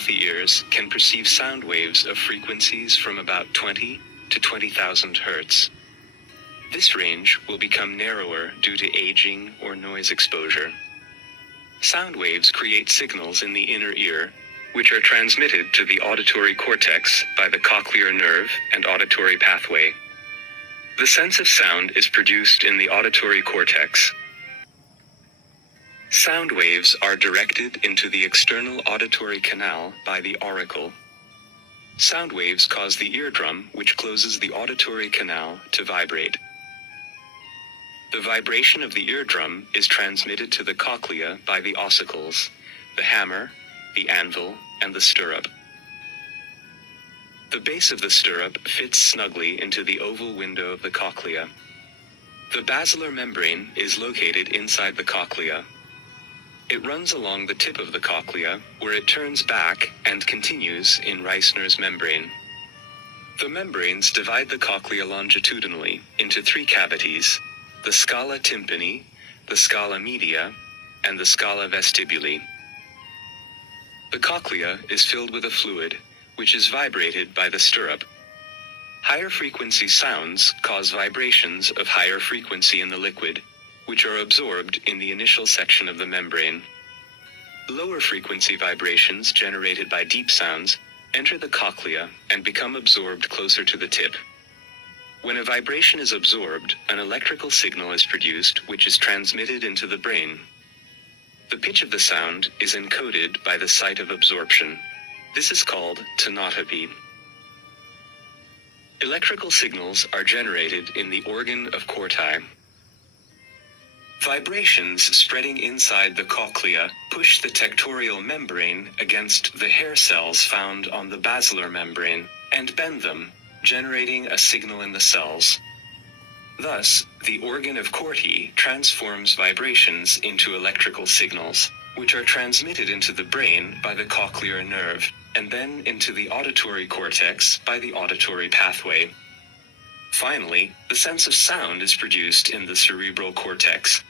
healthy ears can perceive sound waves of frequencies from about 20 to 20,000 Hz. This range will become narrower due to aging or noise exposure. Sound waves create signals in the inner ear, which are transmitted to the auditory cortex by the cochlear nerve and auditory pathway. The sense of sound is produced in the auditory cortex. Sound waves are directed into the external auditory canal by the auricle. Sound waves cause the eardrum, which closes the auditory canal, to vibrate. The vibration of the eardrum is transmitted to the cochlea by the ossicles, the hammer, the anvil, and the stirrup. The base of the stirrup fits snugly into the oval window of the cochlea. The basilar membrane is located inside the cochlea. It runs along the tip of the cochlea, where it turns back and continues in Reissner's membrane. The membranes divide the cochlea longitudinally into three cavities: the scala tympani, the scala media, and the scala vestibuli. The cochlea is filled with a fluid, which is vibrated by the stirrup. Higher frequency sounds cause vibrations of higher frequency in the liquid, which are absorbed in the initial section of the membrane. Lower frequency vibrations generated by deep sounds enter the cochlea and become absorbed closer to the tip. When a vibration is absorbed, an electrical signal is produced which is transmitted into the brain. The pitch of the sound is encoded by the site of absorption. This is called tonotopy. Electrical signals are generated in the organ of corti. Vibrations spreading inside the cochlea push the tectorial membrane against the hair cells found on the basilar membrane and bend them, generating a signal in the cells. Thus, the organ of corti transforms vibrations into electrical signals, which are transmitted into the brain by the cochlear nerve, and then into the auditory cortex by the auditory pathway. Finally, the sense of sound is produced in the cerebral cortex.